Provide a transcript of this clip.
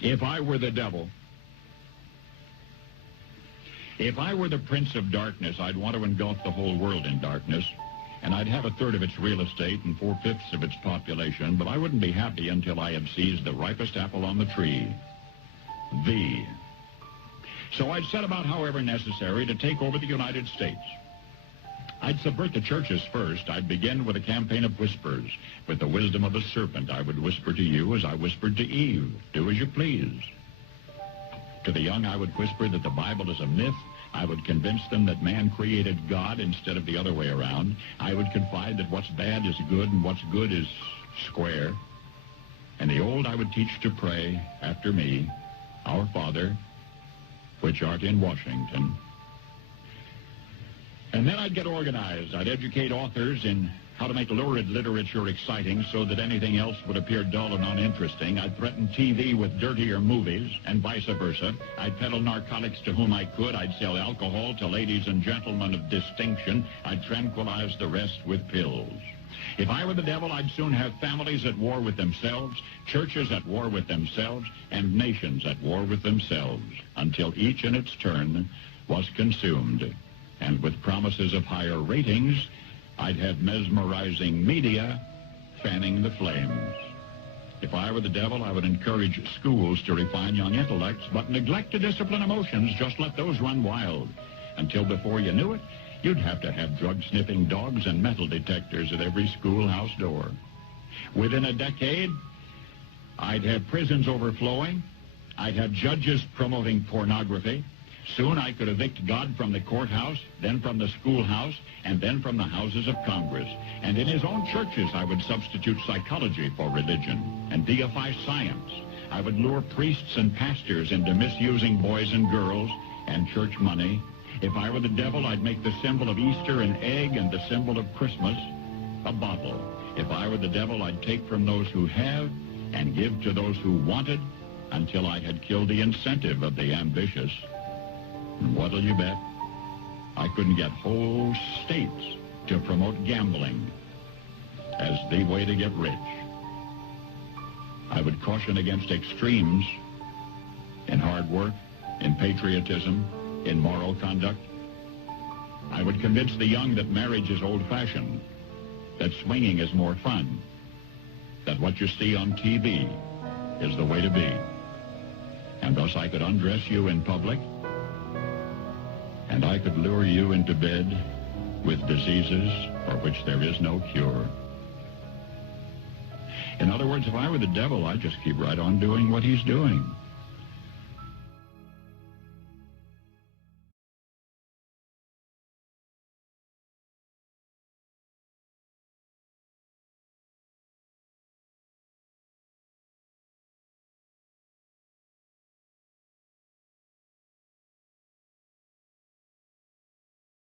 If I were the devil, if I were the prince of darkness, I'd want to engulf the whole world in darkness, and I'd have a third of its real estate and 4/5 of its population, but I wouldn't be happy until I had seized the ripest apple on the tree. So I'd set about, however necessary, to take over the United States. I'd subvert the churches first. I'd begin with a campaign of whispers. With the wisdom of a serpent, I would whisper to you as I whispered to Eve, do as you please. To the young, I would whisper that the Bible is a myth. I would convince them that man created God instead of the other way around. I would confide that what's bad is good and what's good is square. And the old I would teach to pray after me, Our Father, which art in Washington. And then I'd get organized. I'd educate authors in how to make lurid literature exciting so that anything else would appear dull and uninteresting. I'd threaten TV with dirtier movies and vice versa. I'd peddle narcotics to whom I could. I'd sell alcohol to ladies and gentlemen of distinction. I'd tranquilize the rest with pills. If I were the devil, I'd soon have families at war with themselves, churches at war with themselves, and nations at war with themselves, until each in its turn was consumed. And with promises of higher ratings, I'd have mesmerizing media fanning the flames. If I were the devil, I would encourage schools to refine young intellects, but neglect to discipline emotions. Just let those run wild. Until before you knew it, you'd have to have drug-sniffing dogs and metal detectors at every schoolhouse door. Within a decade, I'd have prisons overflowing. I'd have judges promoting pornography. Soon I could evict God from the courthouse, then from the schoolhouse, and then from the houses of Congress. And in his own churches, I would substitute psychology for religion and deify science. I would lure priests and pastors into misusing boys and girls and church money. If I were the devil, I'd make the symbol of Easter an egg and the symbol of Christmas a bottle. If I were the devil, I'd take from those who have and give to those who wanted until I had killed the incentive of the ambitious. And what'll you bet? I couldn't get whole states to promote gambling as the way to get rich. I would caution against extremes in hard work, in patriotism, in moral conduct. I would convince the young that marriage is old-fashioned, that swinging is more fun, that what you see on TV is the way to be. And thus I could undress you in public, and I could lure you into bed with diseases for which there is no cure. In other words, if I were the devil, I'd just keep right on doing what he's doing.